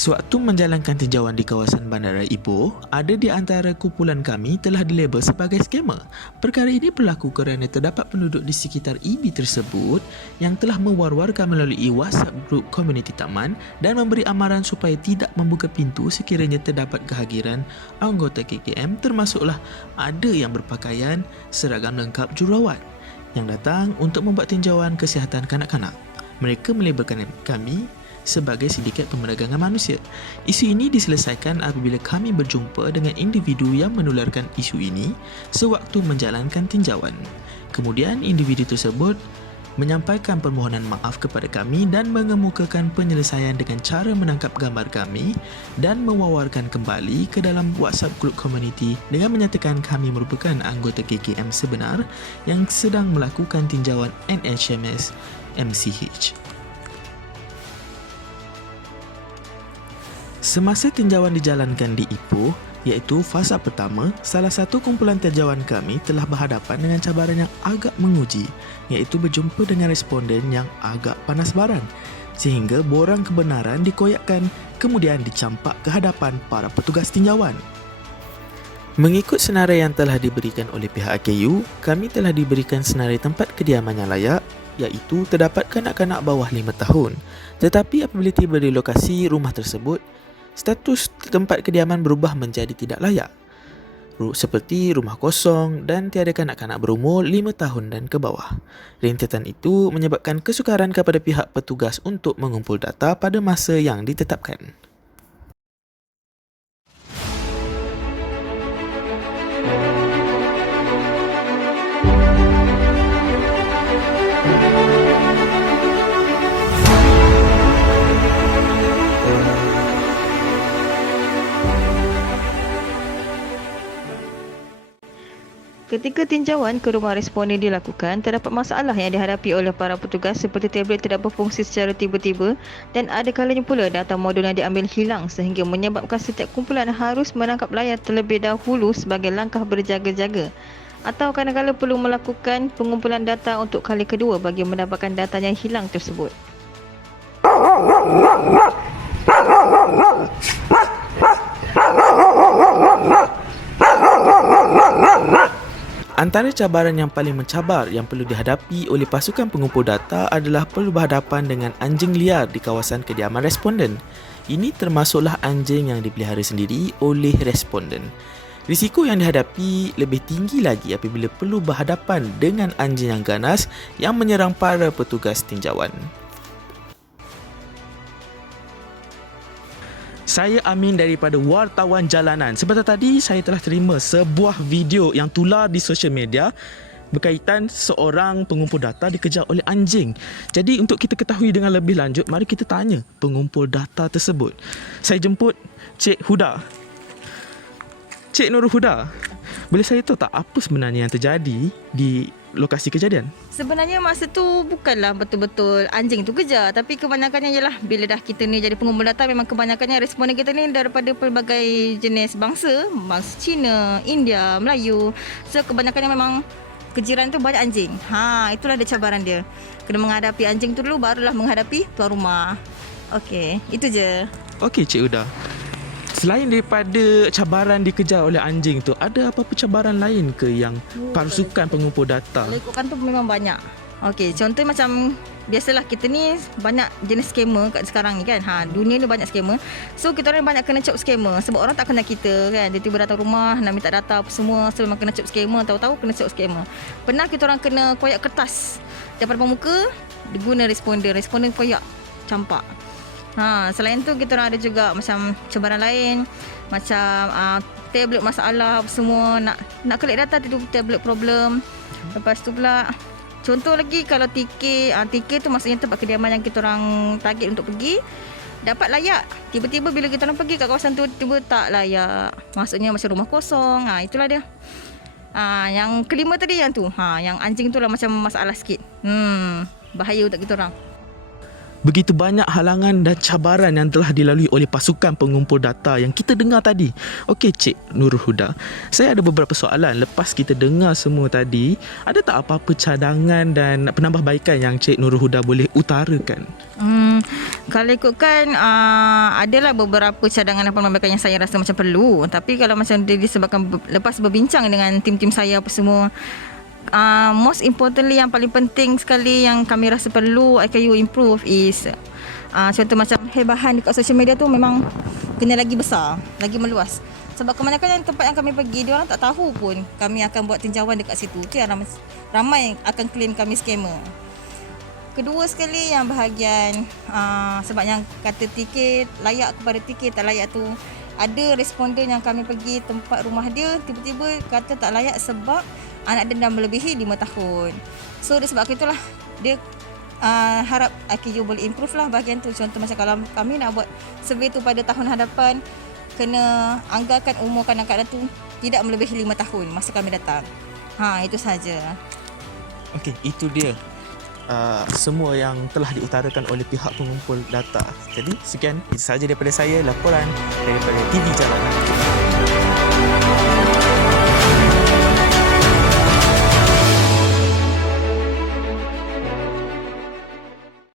Sewaktu menjalankan tinjauan di kawasan Bandara Ipoh, ada di antara kumpulan kami telah dilabel sebagai skamer. Perkara ini berlaku kerana terdapat penduduk di sekitar EB tersebut yang telah mewar-warkan melalui WhatsApp grup komuniti taman dan memberi amaran supaya tidak membuka pintu sekiranya terdapat kehadiran anggota KKM, termasuklah ada yang berpakaian seragam lengkap jururawat yang datang untuk membuat tinjauan kesihatan kanak-kanak. Mereka melabelkan kami sebagai sindiket pemerdagangan manusia. Isu ini diselesaikan apabila kami berjumpa dengan individu yang menularkan isu ini sewaktu menjalankan tinjauan. Kemudian individu tersebut menyampaikan permohonan maaf kepada kami dan mengemukakan penyelesaian dengan cara menangkap gambar kami dan mewawarkan kembali ke dalam WhatsApp grup komuniti dengan menyatakan kami merupakan anggota KKM sebenar yang sedang melakukan tinjauan NHMS MCH. Semasa tinjauan dijalankan di Ipoh, iaitu fasa pertama, salah satu kumpulan tinjauan kami telah berhadapan dengan cabaran yang agak menguji, iaitu berjumpa dengan responden yang agak panas baran, sehingga borang kebenaran dikoyakkan kemudian dicampak ke hadapan para petugas tinjauan. Mengikut senarai yang telah diberikan oleh pihak AKU, kami telah diberikan senarai tempat kediaman yang layak, iaitu terdapat kanak-kanak bawah 5 tahun. Tetapi apabila tiba di lokasi rumah tersebut, status tempat kediaman berubah menjadi tidak layak, seperti rumah kosong dan tiada kanak-kanak berumur 5 tahun dan ke bawah. Rentetan itu menyebabkan kesukaran kepada pihak petugas untuk mengumpul data pada masa yang ditetapkan. Ketika tinjauan ke rumah responden dilakukan, terdapat masalah yang dihadapi oleh para petugas seperti tablet tidak berfungsi secara tiba-tiba dan ada kalanya pula data modul yang diambil hilang sehingga menyebabkan setiap kumpulan harus menangkap layar terlebih dahulu sebagai langkah berjaga-jaga atau kadang-kadang perlu melakukan pengumpulan data untuk kali kedua bagi mendapatkan data yang hilang tersebut. Antara cabaran yang paling mencabar yang perlu dihadapi oleh pasukan pengumpul data adalah perlu berhadapan dengan anjing liar di kawasan kediaman responden. Ini termasuklah anjing yang dipelihara sendiri oleh responden. Risiko yang dihadapi lebih tinggi lagi apabila perlu berhadapan dengan anjing yang ganas yang menyerang para petugas tinjauan. Saya Amin daripada Wartawan Jalanan. Sebentar tadi saya telah terima sebuah video yang tular di sosial media berkaitan seorang pengumpul data dikejar oleh anjing. Jadi untuk kita ketahui dengan lebih lanjut, mari kita tanya pengumpul data tersebut. Saya jemput Cik Huda. Cik Nurul Huda, boleh saya tahu tak apa sebenarnya yang terjadi di lokasi kejadian? Sebenarnya masa tu bukanlah betul-betul anjing tu kejar, tapi kebanyakannya ialah bila dah kita ni jadi pengumpul data, memang kebanyakannya responden kita ni daripada pelbagai jenis bangsa Cina, India, Melayu. So kebanyakannya memang kejiran tu banyak anjing. Itulah dia cabaran dia. Kena menghadapi anjing tu dulu, barulah menghadapi tuan rumah. Okey, itu je. Okey Cik Huda. Selain daripada cabaran dikejar oleh anjing tu, ada apa-apa cabaran lain ke yang pasukan pengumpul data? Kalau ikutkan tu memang banyak. Okey, contoh macam biasalah kita ni banyak jenis skamer kat sekarang ni kan. Dunia ni banyak skamer. So kita orang banyak kena cop skamer sebab orang tak kenal kita kan. Dia tiba datang rumah nak minta data apa semua, so memang kena cop skamer, tahu-tahu kena cop skamer. Pernah kita orang kena koyak kertas daripada muka, diguna responden koyak campak. Selain tu kita orang ada juga macam cabaran lain macam tablet masalah semua, nak collect data tu tablet problem. Lepas tu pula contoh lagi kalau TK tu maksudnya tempat kediaman yang kita orang target untuk pergi dapat layak. Tiba-tiba bila kita orang pergi kat kawasan tu tiba tak layak. Maksudnya macam rumah kosong. Itulah dia. Yang kelima tadi yang tu. Yang anjing tu lah macam masalah sikit. Bahaya untuk kita orang. Begitu banyak halangan dan cabaran yang telah dilalui oleh pasukan pengumpul data yang kita dengar tadi. Okey Cik Nurul Huda, saya ada beberapa soalan. Lepas kita dengar semua tadi, ada tak apa-apa cadangan dan penambahbaikan yang Cik Nurul Huda boleh utarakan? Kalau ikutkan adalah beberapa cadangan dan permainan yang saya rasa macam perlu. Tapi kalau macam dia disebabkan lepas berbincang dengan tim-tim saya apa semua, most importantly yang paling penting sekali yang kami rasa perlu IKU improve is contoh macam bahan dekat social media tu memang kena lagi besar, lagi meluas. Sebab kebanyakan yang tempat yang kami pergi, dia orang tak tahu pun kami akan buat tinjauan dekat situ. Tu yang ramai yang akan claim kami scammer. Kedua sekali yang bahagian sebab yang kata tiket, layak kepada tiket, tak layak tu, ada responden yang kami pergi tempat rumah dia, tiba-tiba kata tak layak sebab anak dia dah melebihi 5 tahun. So sebab itulah dia harap IKU boleh improve lah bahagian tu. Contoh macam kalau kami nak buat survey tu pada tahun hadapan, kena anggarkan umur kanak-kanak tu tidak melebihi 5 tahun masa kami datang. Itu saja. Okey, itu dia semua yang telah diutarakan oleh pihak pengumpul data. Jadi sekian, itu sahaja daripada saya, laporan daripada TV Jalanan.